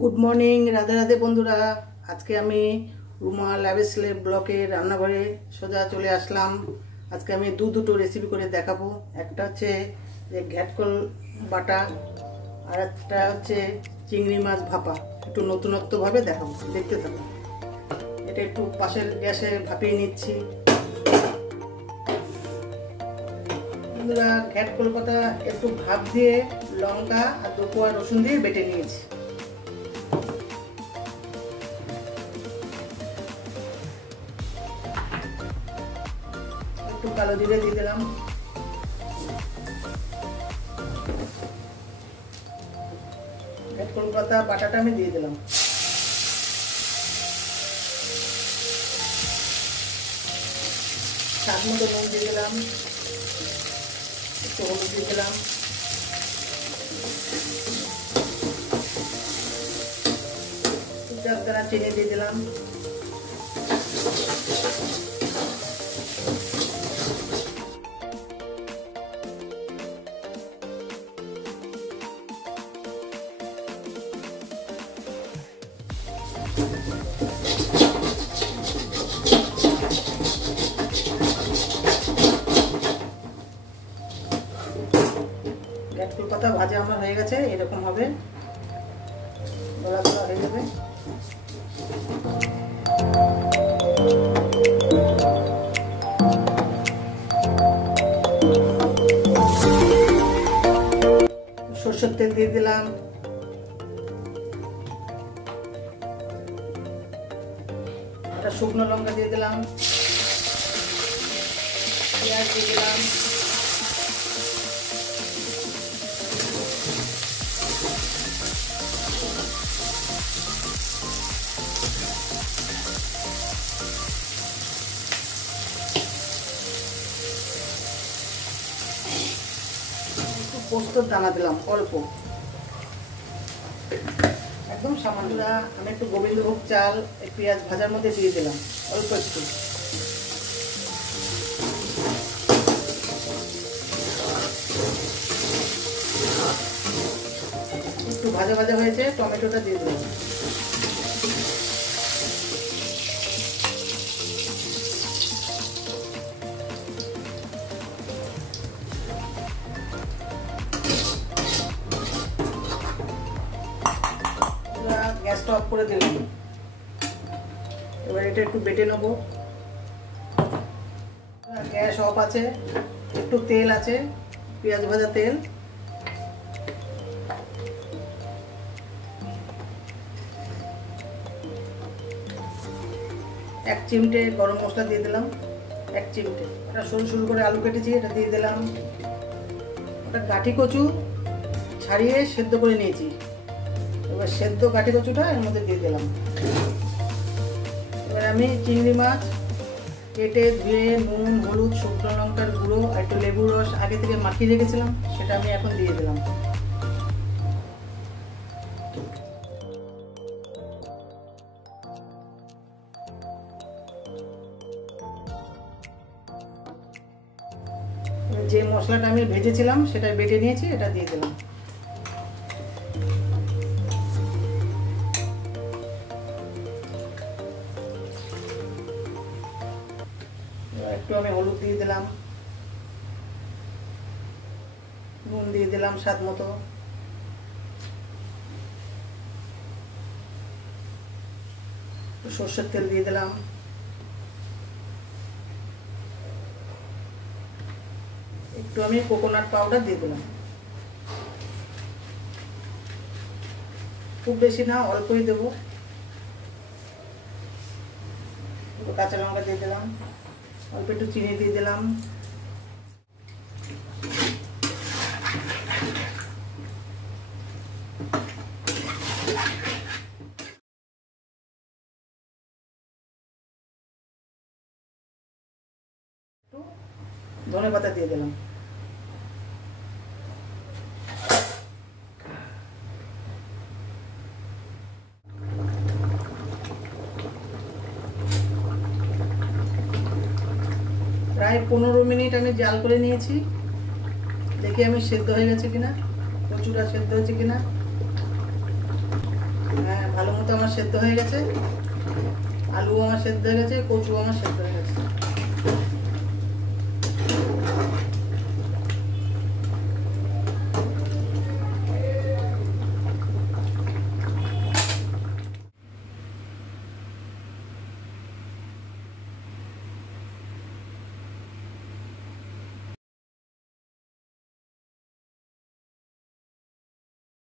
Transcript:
Good morning, Radhe Radhe বন্ধুরা। আজকে আমি রুমা লাভিশলি ব্লকে রান্নাঘরে সোজা চলে আসলাম। আজকে আমি দুটো রেসিপি করে দেখাবো। একটা হচ্ছে যে ঘ্যাটকল বাটা, আর একটা হচ্ছে চিংড়ি মাছ ভাপা। একটু নতুনত্বভাবে দেখাবো, দেখতে থাকো। এটা একটু পাশের গ্যাসে ভাপিয়ে নিচ্ছি বন্ধুরা। ঘ্যাটকল পাতা একটু ভাপ দিয়ে লঙ্কা আর 2 কোয়া রসুন দিয়ে বেটে নিয়েছি। একটু কালো জিরে দিয়ে দিলাম, ঘ্যাটকল পাতা বাটাটা আমি দিয়ে দিলাম, স্বাদ মতো নুন দিয়ে দিলাম, একটু হলুদ দিয়ে দিলাম, চিনি দিয়ে দিলাম। ঘ্যাটকল পাতা ভাজা আমার হয়ে গেছে, এরকম হবে, দলা দলা হয়ে যাবে। সরষের তেল দিয়ে দিলাম, একটা শুকনো লঙ্কা দিয়ে দিলাম, পেঁয়াজ দিয়ে দিলাম, পোস্তর দানা দিলাম অল্প, একদম সামান্য। আমি একটু গোবিন্দভোগ চাল এই পেঁয়াজ ভাজার মধ্যে দিয়ে দিলাম অল্প একটু ভাজা ভাজা হয়েছে, টমেটোটা দিয়ে দিলাম। গ্যাসটা অফ করে দিলাম। এবার এটা একটু বেটে নেব। গ্যাস অফ আছে, একটু তেল আছে, পেঁয়াজ ভাজা তেল, এক চিমটে গরম মশলা দিয়ে দিলাম, এক চিমটে। এটা সরু সরু করে আলু কেটেছি, এটা দিয়ে দিলাম। ওটা গাঠি কচু ছাড়িয়ে সেদ্ধ করে নিয়েছি, এবার সেদ্ধ কাঠি কচুটা এর মধ্যে দিয়ে দিলাম। এবার আমি চিংড়ি মাছ কেটে ধুয়ে নুন, হলুদ, শুকনো লঙ্কার গুঁড়ো আর একটু লেবুর রস আগে থেকে মাখিয়ে রেখেছিলাম, সেটা আমি এখন দিয়ে দিলাম। যে মশলাটা আমি ভেজেছিলাম সেটা বেটে নিয়েছি, এটা দিয়ে দিলাম। একটু আমি হলুদ দিয়ে দিলাম, নুন দিয়ে দিলাম স্বাদ মতো, সরষের তেল দিয়ে দিলাম, একটু আমি কোকোনাট পাউডার দিয়ে দিলাম, খুব বেশি না, অল্পই দেবো। কাঁচা লঙ্কা দিয়ে দিলাম, অল্প একটু চিনি দিয়ে দিলাম, ধনে পাতা দিয়ে দিলাম। প্রায় 15 মিনিট আমি জাল করে নিয়েছি। দেখি আমি সেদ্ধ হয়ে গেছে কিনা, কচুটা সেদ্ধ হয়েছে কিনা। মতো আমার সেদ্ধ হয়ে গেছে, আলু আমার সেদ্ধ হয়ে গেছে, কচু আমার সেদ্ধ হয়ে গেছে।